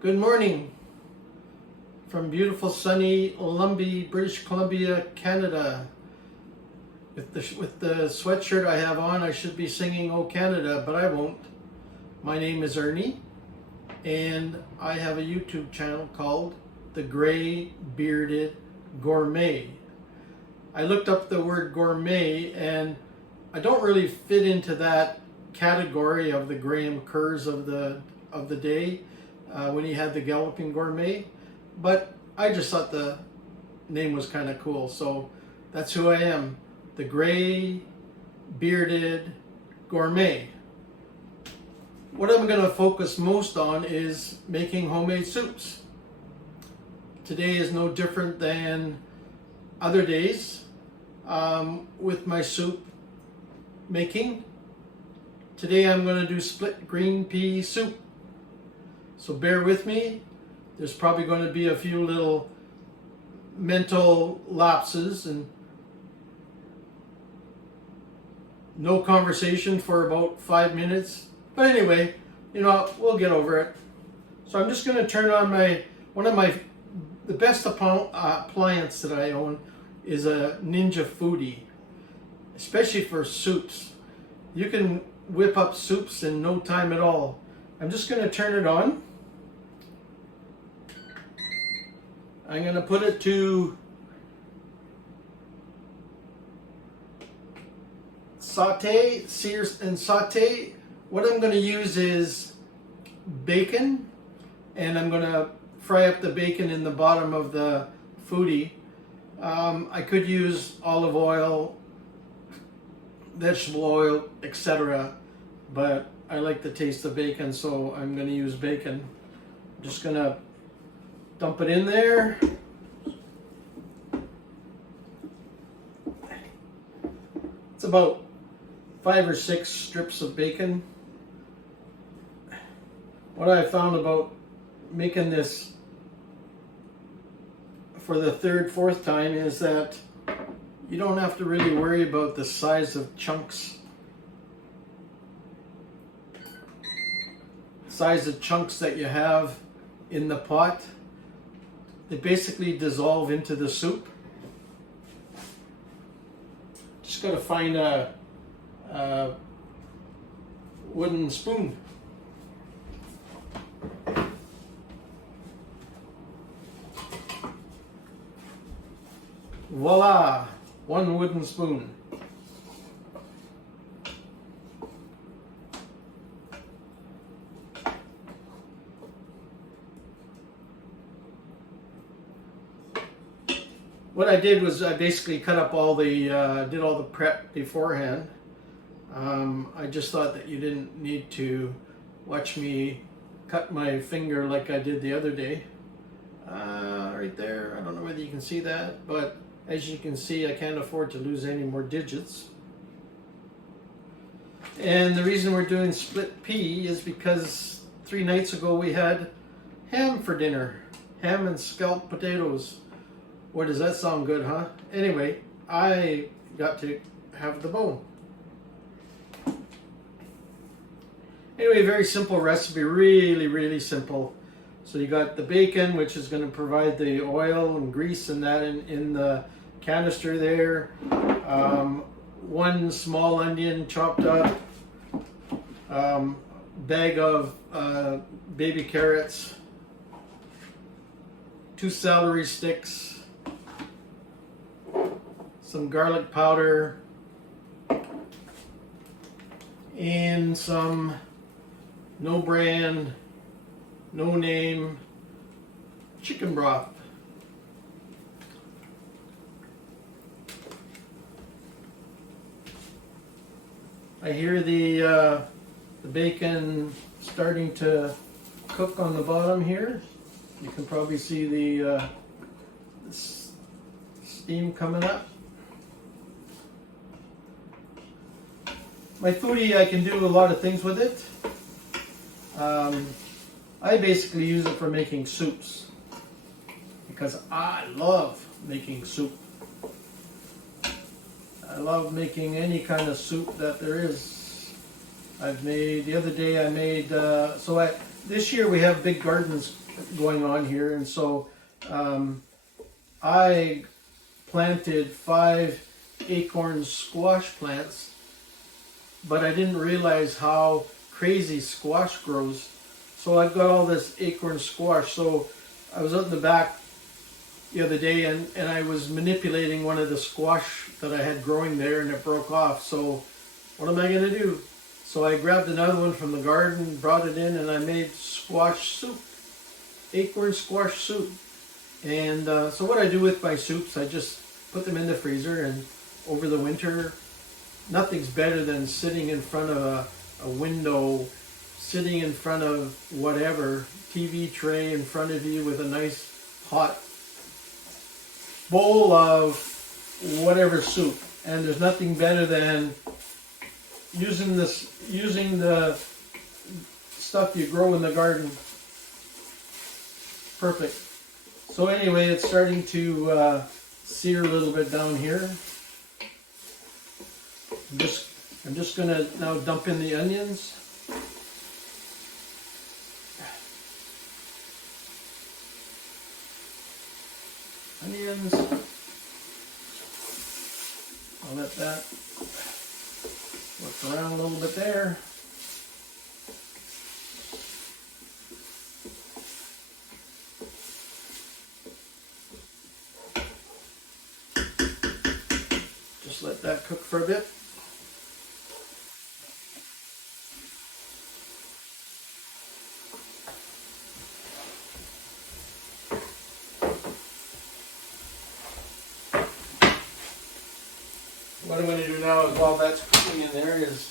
Good morning from beautiful sunny Lumbee, British Columbia, Canada. With the sweatshirt I have on, I should be singing "Oh Canada," but I won't. My name is Ernie, and I have a YouTube channel called The Gray Bearded Gourmet. I looked up the word gourmet, and I don't really fit into that category of the Graham Kerrs of the day. When he had the Galloping Gourmet, but I just thought the name was kind of cool, so that's who I am, the Gray Bearded Gourmet. What I'm going to focus most on is making homemade soups. Today is no different than other days with my soup making. Today I'm going to do split green pea soup. So bear with me. There's probably going to be a few little mental lapses and no conversation for about 5 minutes. But anyway, we'll get over it. So I'm just going to turn on the best appliance that I own is a Ninja Foodie, especially for soups. You can whip up soups in no time at all. I'm just going to turn it on. I'm going to put it to sear and saute. What I'm going to use is bacon, and I'm going to fry up the bacon in the bottom of the foodie. I could use olive oil, vegetable oil, etc., but I like the taste of bacon, so I'm going to use bacon. I'm just going to dump it in there. It's about 5 or 6 strips of bacon. What I found about making this for the 3rd, 4th time is that you don't have to really worry about the size of chunks. Size of chunks that you have in the pot. They basically dissolve into the soup. Just got to find a wooden spoon. Voila! One wooden spoon. What I did was I basically cut up did all the prep beforehand. I just thought that you didn't need to watch me cut my finger like I did the other day. Right there, I don't know whether you can see that, but as you can see, I can't afford to lose any more digits. And the reason we're doing split pea is because 3 nights ago we had ham for dinner. Ham and scalloped potatoes. Boy, does that sound good, huh? Anyway, I got to have the bone. Anyway, very simple recipe, really simple. So you got the bacon, which is going to provide the oil and grease and that in the canister there. 1 small onion chopped up. Bag of baby carrots. 2 celery sticks. Some garlic powder, and some no brand, no name chicken broth. I hear the bacon starting to cook on the bottom here. You can probably see the steam coming up. My foodie, I can do a lot of things with it. I basically use it for making soups because I love making soup. I love making any kind of soup that there is. The other day I made, this year we have big gardens going on here, and so I planted 5 acorn squash plants, but I didn't realize how crazy squash grows. So I've got all this acorn squash. So I was out in the back the other day, and I was manipulating one of the squash that I had growing there, and it broke off. So what am I going to do? So I grabbed another one from the garden, brought it in, and I made squash soup, acorn squash soup. And so what I do with my soups, I just put them in the freezer, and over the winter, nothing's better than sitting in front of a window, sitting in front of whatever, TV tray in front of you with a nice hot bowl of whatever soup. And there's nothing better than using the stuff you grow in the garden. Perfect. So anyway, it's starting to sear a little bit down here. I'm just gonna now dump in the onions. Onions. I'll let that work around a little bit there. Just let that cook for a bit. What I'm going to do now is, while that's cooking in there, is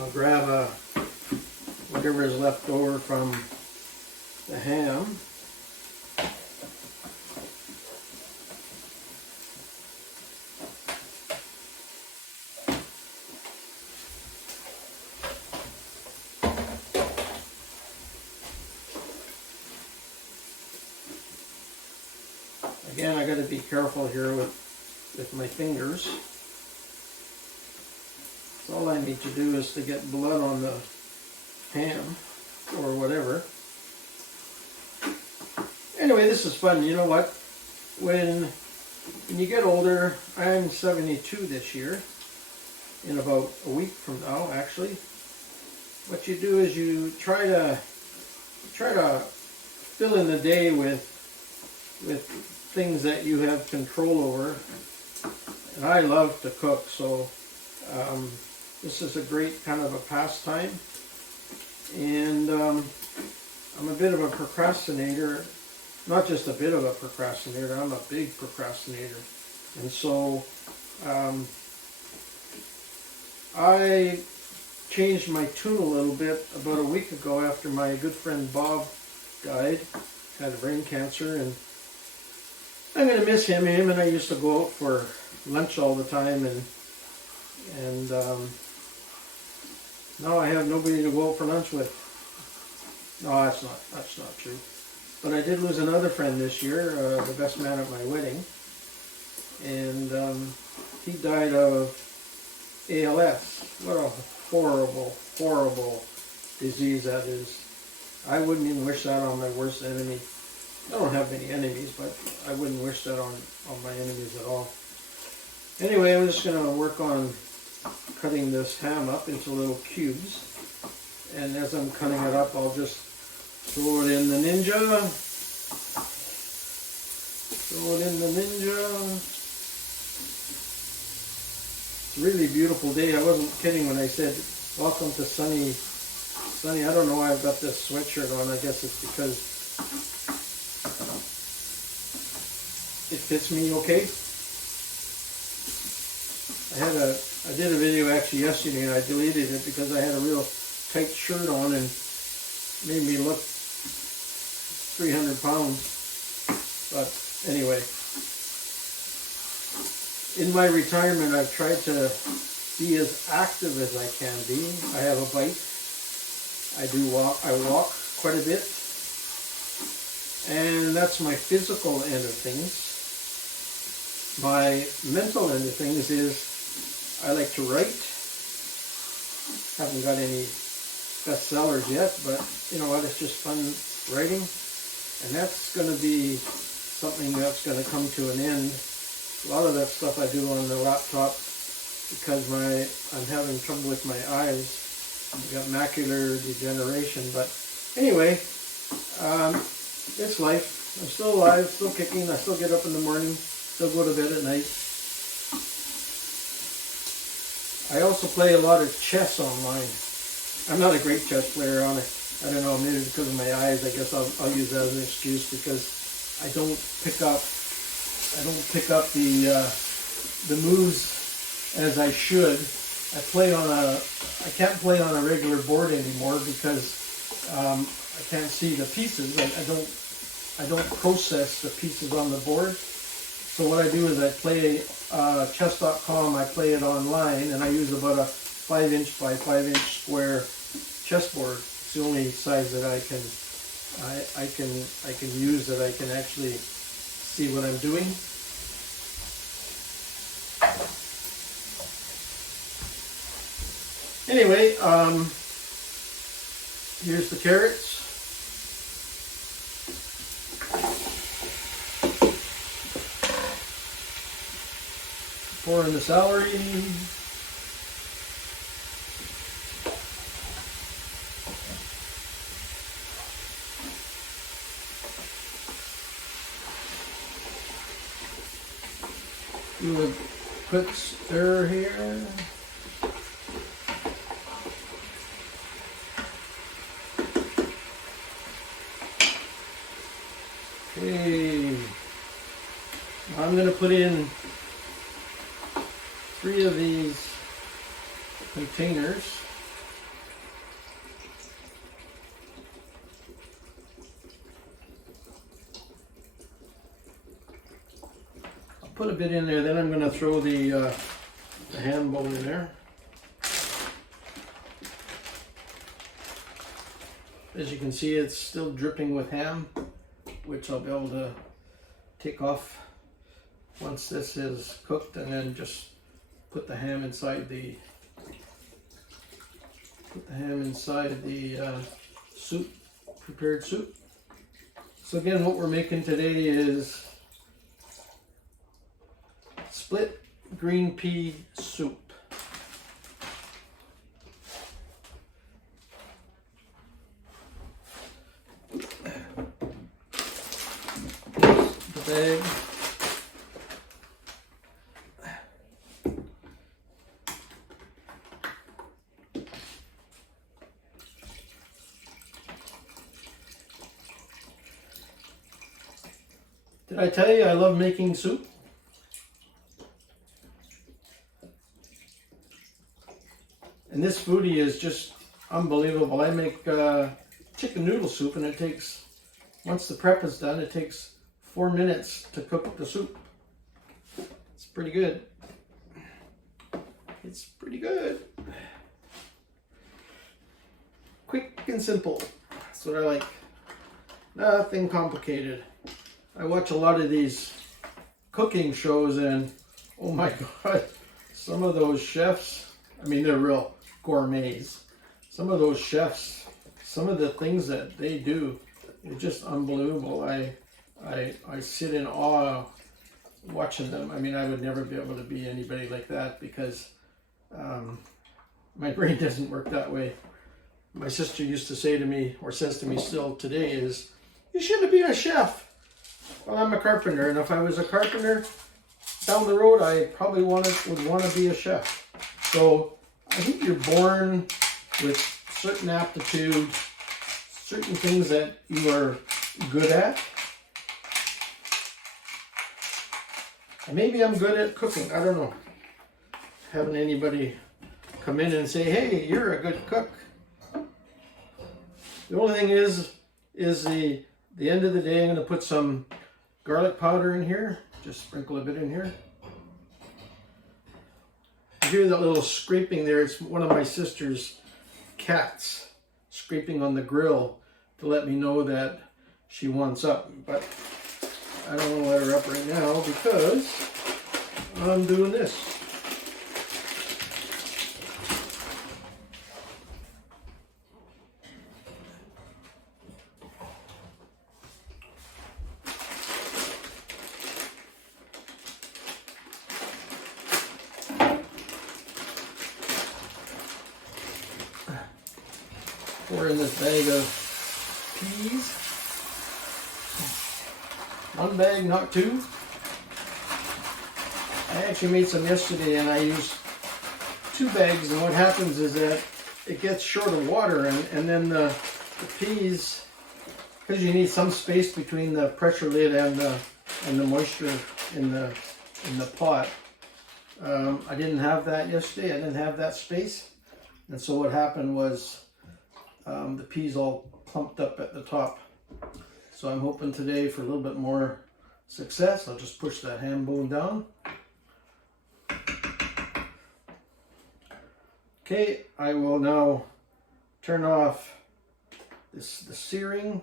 I'll grab whatever is left over from the ham. Again, I got to be careful here with my fingers. So all I need to do is to get blood on the ham or whatever. Anyway, this is fun. You know what? When you get older, I'm 72 this year. In about a week from now, actually. What you do is you try to fill in the day with things that you have control over. And I love to cook, so this is a great kind of a pastime. And I'm a bit of a procrastinator. Not just a bit of a procrastinator, I'm a big procrastinator. And so I changed my tune a little bit about a week ago after my good friend Bob died, had brain cancer, and I'm going to miss him. Him and I used to go out for lunch all the time, and now I have nobody to go out for lunch with. No, that's not true. But I did lose another friend this year, the best man at my wedding, and he died of ALS. What a horrible, horrible disease that is. I wouldn't even wish that on my worst enemy. I don't have many enemies, but I wouldn't wish that on my enemies at all. Anyway, I'm just going to work on cutting this ham up into little cubes. And as I'm cutting it up, I'll just throw it in the Ninja. Throw it in the Ninja. It's a really beautiful day. I wasn't kidding when I said, welcome to sunny, I don't know why I've got this sweatshirt on. I guess it's because it fits me okay. I did a video actually yesterday, and I deleted it because I had a real tight shirt on and made me look 300 pounds. But anyway, in my retirement, I've tried to be as active as I can be. I have a bike. I walk quite a bit. And that's my physical end of things. My mental end of things is I like to write. Haven't got any bestsellers yet, but you know what, it's just fun writing. And that's going to be something that's going to come to an end. A lot of that stuff I do on the laptop because I'm having trouble with my eyes. I've got macular degeneration, but anyway, it's life. I'm still alive, still kicking. I still get up in the morning, still go to bed at night. I also play a lot of chess online. I'm not a great chess player on it. I don't know, maybe because of my eyes. I guess I'll use that as an excuse because I don't pick up the moves as I should. I can't play on a regular board anymore because I can't see the pieces. I don't process the pieces on the board. So what I do is I play chess.com. I play it online, and I use about a 5-inch by 5-inch square chessboard. It's the only size that I can use that I can actually see what I'm doing. Anyway, here's the carrots. Pour in the celery. Do a quick stir here. Okay, I'm going to put in 3 of these containers. I'll put a bit in there, then I'm going to throw the ham bowl in there. As you can see, it's still dripping with ham, which I'll be able to take off once this is cooked, and then just put the ham inside the soup, prepared soup. So again, what we're making today is split green pea soup. The bag. Did I tell you I love making soup? And this foodie is just unbelievable. I make chicken noodle soup, and it takes, once the prep is done, it takes 4 minutes to cook the soup. It's pretty good. It's pretty good. Quick and simple. That's what I like. Nothing complicated. I watch a lot of these cooking shows, and oh my God, some of those chefs, I mean, they're real gourmets. Some of those chefs, some of the things that they do, it's just unbelievable. I sit in awe watching them. I mean, I would never be able to be anybody like that because my brain doesn't work that way. My sister used to say to me, or says to me still today, is, you shouldn't be a chef. Well, I'm a carpenter, and if I was a carpenter down the road, I probably would want to be a chef. So I think you're born with certain aptitudes, certain things that you are good at. And maybe I'm good at cooking. I don't know. Having anybody come in and say, hey, you're a good cook. The only thing is the end of the day, I'm going to put some garlic powder in here. Just sprinkle a bit in here. You hear that little scraping there? It's one of my sister's cats scraping on the grill to let me know that she wants up. But I don't want to let her up right now because I'm doing this. Pour in this bag of peas. One bag, not two. I actually made some yesterday and I used 2 bags, and what happens is that it gets short of water, and then the peas, because you need some space between the pressure lid and the moisture in the pot. I didn't have that yesterday. I didn't have that space, and so what happened was the peas all clumped up at the top. So I'm hoping today for a little bit more success. I'll just push that ham bone down. Okay, I will now turn off the searing.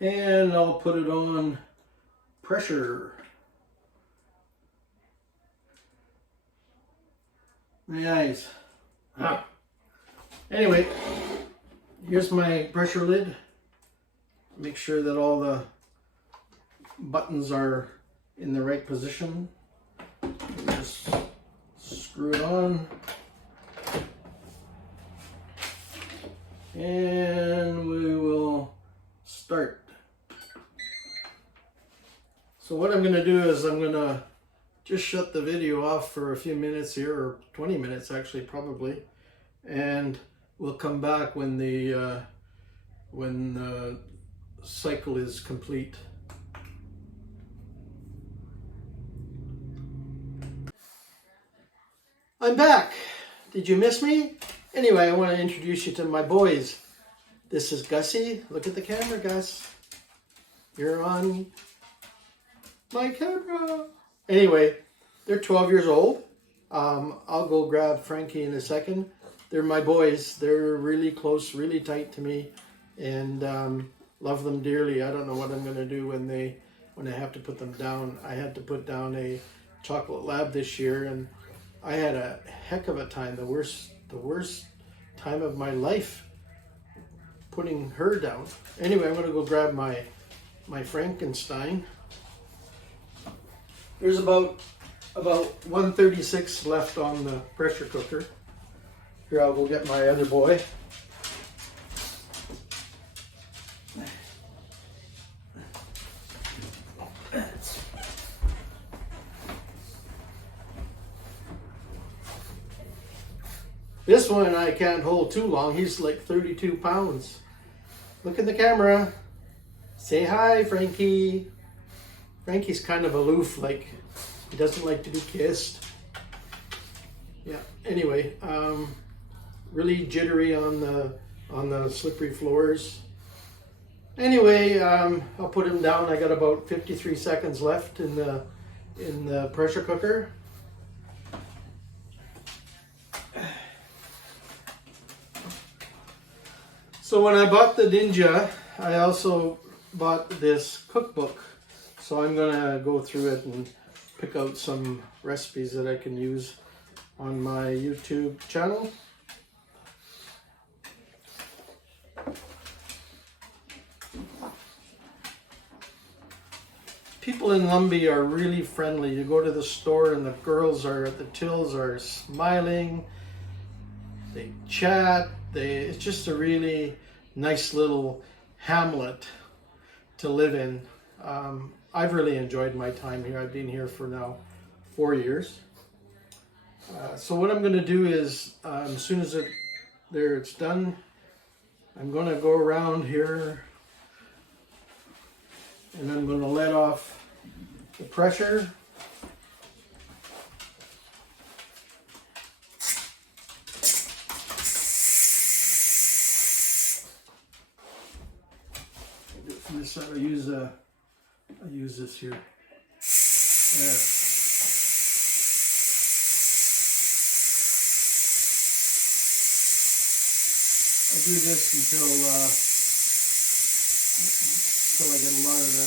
And I'll put it on pressure. Nice. Anyway, here's my pressure lid. Make sure that all the buttons are in the right position. Just screw it on. And we will start. So what I'm going to do is I'm going to just shut the video off for a few minutes here, or 20 minutes actually probably, and we'll come back when the cycle is complete. I'm back. Did you miss me? Anyway, I want to introduce you to my boys. This is Gussie. Look at the camera, Gus. You're on my camera. Anyway, they're 12 years old. I'll go grab Frankie in a second. They're my boys. They're really close, really tight to me, and love them dearly. I don't know what I'm going to do when I have to put them down. I had to put down a chocolate lab this year, and I had a heck of a time. The worst time of my life putting her down. Anyway, I'm going to go grab my Frankenstein. There's about 136 left on the pressure cooker. Here, I'll go get my other boy. This one I can't hold too long. He's like 32 pounds. Look in the camera. Say hi, Frankie. Frankie's kind of aloof, like he doesn't like to be kissed. Yeah, anyway, really jittery on the slippery floors. Anyway, I'll put him down. I got about 53 seconds left in the pressure cooker. So when I bought the Ninja, I also bought this cookbook. So I'm gonna go through it and pick out some recipes that I can use on my YouTube channel. People in Lumbee are really friendly. You go to the store and the girls are at the tills are smiling. They chat. It's just a really nice little hamlet to live in. I've really enjoyed my time here. I've been here for now 4 years. So what I'm going to do is, as soon as it's done, I'm going to go around here and I'm going to let off the pressure. From this side, I use this here. There. I'll do this until I get a lot of the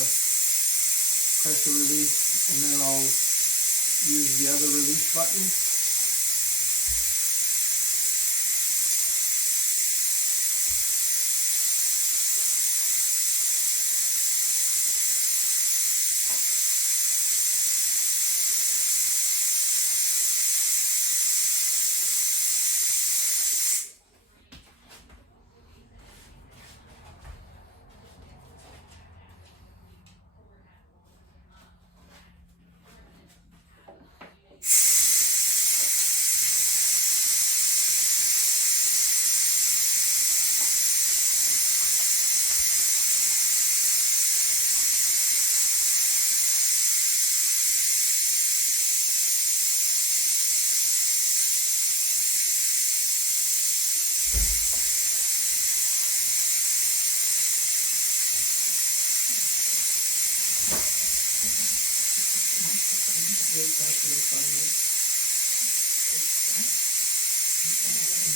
pressure release, and then I'll use the other release button.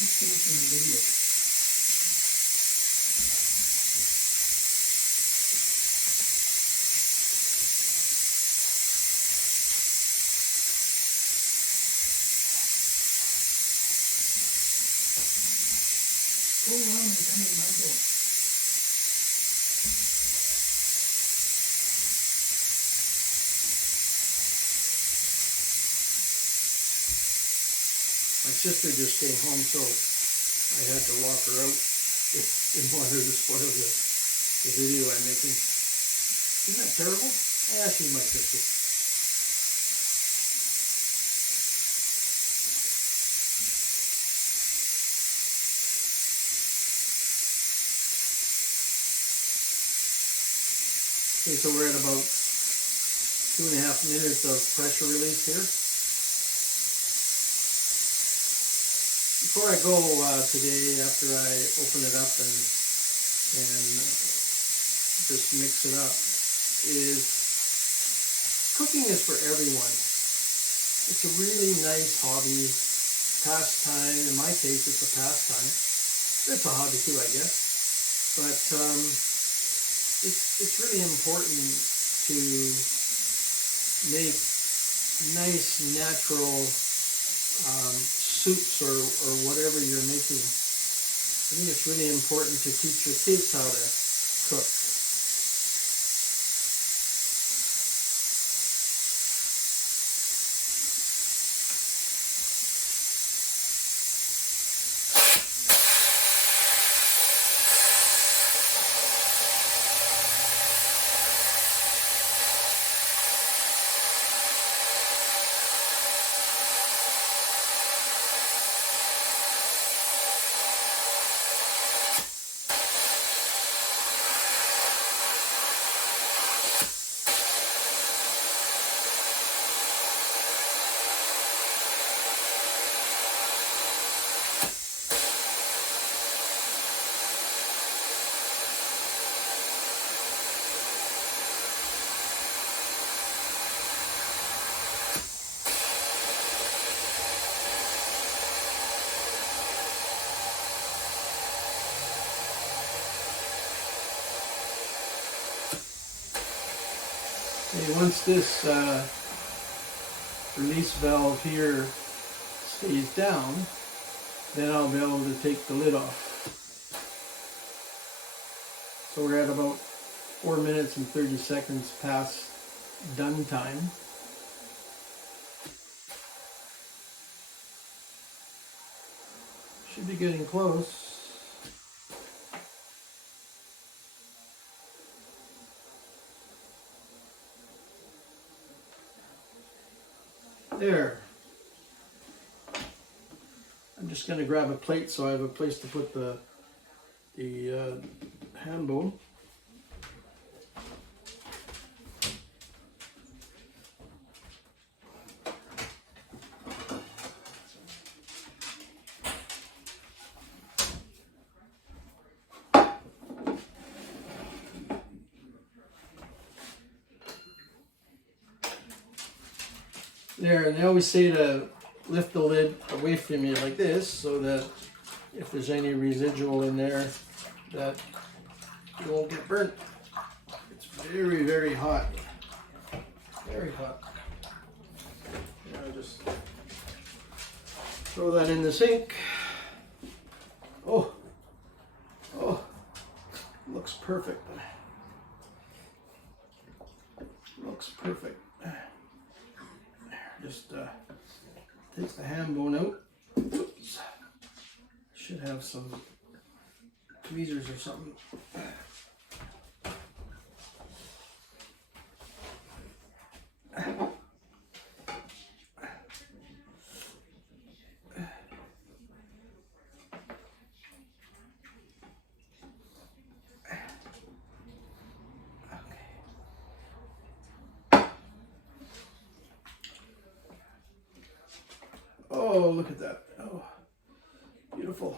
just finishing the video. Go around and come in my door. My sister just came home, so I had to lock her out. Didn't want her to spoil the video I'm making. Isn't that terrible? Yeah, she's my sister. Okay, so we're at about 2.5 minutes of pressure release here. Before I go today, after I open it up and just mix it up, cooking is for everyone. It's a really nice hobby, pastime. In my case, it's a pastime. It's a hobby too, I guess. But it's really important to make nice, natural soups or whatever you're making. I think it's really important to teach your kids how to cook. Okay, once this release valve here stays down, then I'll be able to take the lid off. So we're at about 4 minutes and 30 seconds past done time. Should be getting close. There. I'm just going to grab a plate so I have a place to put the ham bone. There, and they always say to lift the lid away from you like this so that if there's any residual in there that you won't get burnt. It's very, very hot. Very hot. Now just throw that in the sink. Oh, looks perfect. Looks perfect. Just takes the ham bone out. Oops. Should have some tweezers or something. Oh, look at that. Oh, beautiful.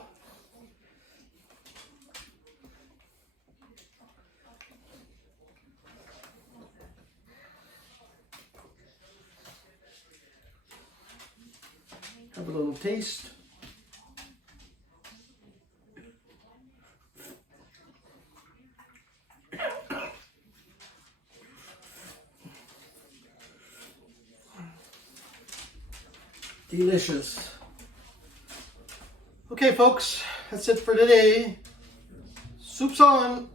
Have a little taste. Delicious. Okay, folks, that's it for today. Soup's on.